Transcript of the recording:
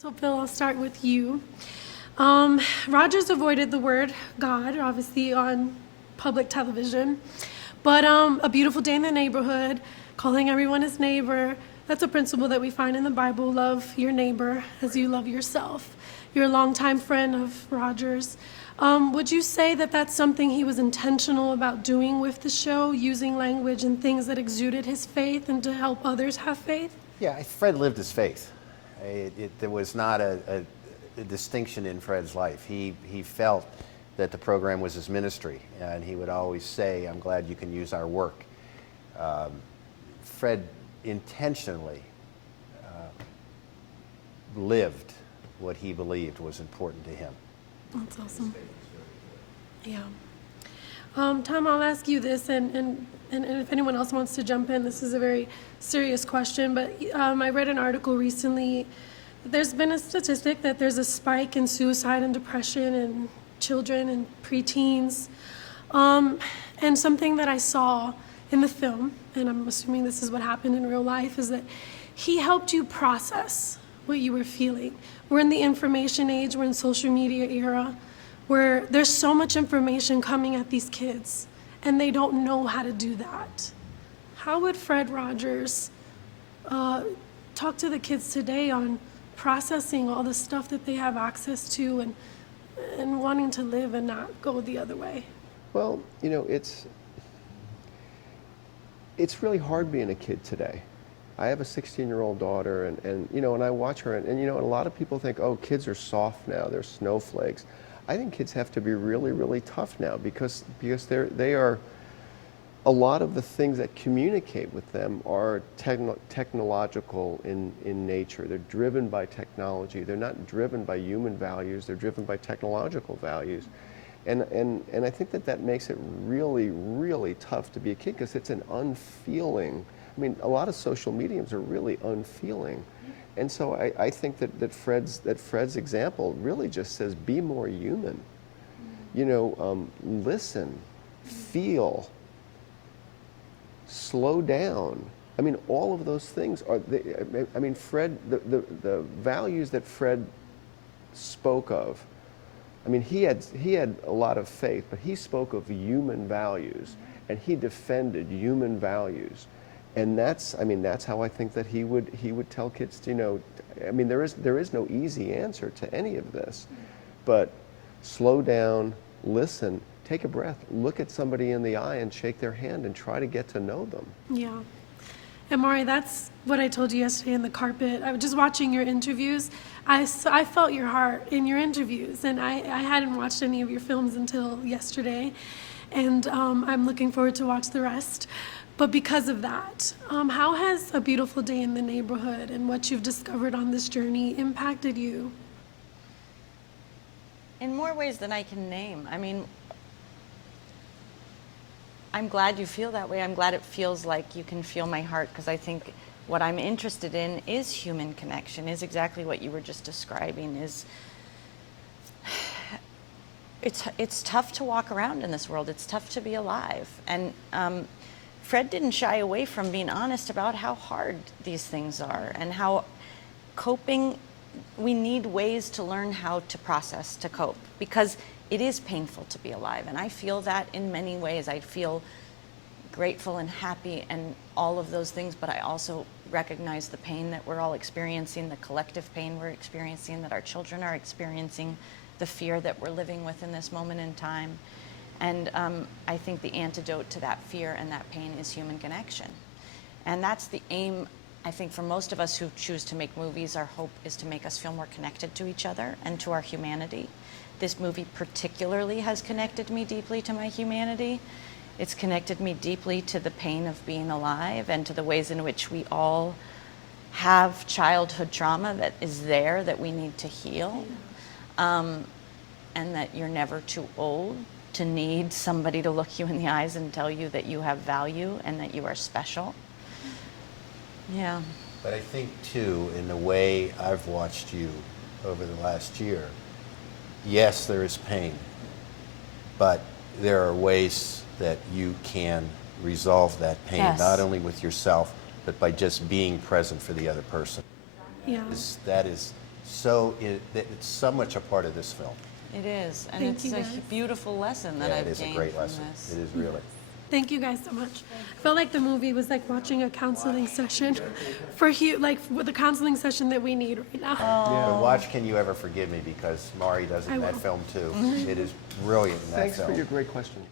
So, Bill, I'll start with you. Rogers avoided the word God, obviously, on public television. But A Beautiful Day in the Neighborhood, calling everyone his neighbor, that's a principle that we find in the Bible. Love your neighbor as you love yourself. You're a longtime friend of Rogers. Would you say that that's something he was intentional about doing with the show, using language and things that exuded his faith and to help others have faith? Yeah, Fred lived his faith. There was not a distinction in Fred's life. He felt that the program was his ministry, and he would always say, "I'm glad you can use our work." Fred intentionally lived what he believed was important to him. That's awesome. Yeah. Tom, I'll ask you this, and if anyone else wants to jump in, this is a very serious question, but I read an article recently. There's been a statistic that there's a spike in suicide and depression in children and preteens. And something that I saw in the film, and I'm assuming this is what happened in real life, is that he helped you process what you were feeling. We're in the information age, we're in social media era, where there's so much information coming at these kids, and they don't know how to do that. How would Fred Rogers talk to the kids today on processing all the stuff that they have access to and wanting to live and not go the other way? Well, you know, it's really hard being a kid today. I have a 16-year-old daughter, and you know, and I watch her, and you know, and a lot of people think, oh, kids are soft now, they're snowflakes. I think kids have to be really, really tough now because they are, a lot of the things that communicate with them are technological in nature. They're driven by technology. They're not driven by human values. They're driven by technological values. And I think that makes it really, really tough to be a kid because it's an unfeeling, I mean, a lot of social mediums are really unfeeling. And so I think that Fred's example really just says, be more human. You know, listen, feel, slow down. I mean, all of those things are, I mean, Fred, the values that Fred spoke of, I mean, he had a lot of faith, but he spoke of human values, and he defended human values. And that's how I think that he would tell kids to, you know, I mean, there is no easy answer to any of this, but slow down, listen, take a breath, look at somebody in the eye and shake their hand and try to get to know them. Yeah. And Maury, that's what I told you yesterday in the carpet. I was just watching your interviews. I felt your heart in your interviews, and I hadn't watched any of your films until yesterday, and I'm looking forward to watch the rest. But because of that, how has A Beautiful Day in the Neighborhood and what you've discovered on this journey impacted you? In more ways than I can name. I mean, I'm glad you feel that way. I'm glad it feels like you can feel my heart, because I think what I'm interested in is human connection, is exactly what you were just describing. It's tough to walk around in this world. It's tough to be alive. And Fred didn't shy away from being honest about how hard these things are and how coping, we need ways to learn how to process, to cope, because it is painful to be alive. And I feel that in many ways. I feel grateful and happy and all of those things, but I also recognize the pain that we're all experiencing, the collective pain we're experiencing, that our children are experiencing, the fear that we're living with in this moment in time. And I think the antidote to that fear and that pain is human connection. And that's the aim, I think, for most of us who choose to make movies. Our hope is to make us feel more connected to each other and to our humanity. This movie particularly has connected me deeply to my humanity. It's connected me deeply to the pain of being alive and to the ways in which we all have childhood trauma that is there that we need to heal. And that you're never too old to need somebody to look you in the eyes and tell you that you have value and that you are special. Yeah. But I think, too, in the way I've watched you over the last year, yes, there is pain, but there are ways that you can resolve that pain, Yes. not only with yourself, but by just being present for the other person. Yeah. That is it's so much a part of this film. It is, and Thank it's you, a guys. beautiful lesson that Yeah, I've it is a gained great from lesson. this. It is really. Thank you guys so much. I felt like the movie was like watching a counseling session for like with the counseling session that we need right now. But watch Can You Ever Forgive Me, because Mari does it in that will. film too. It is brilliant in that Thanks film. for your great questions.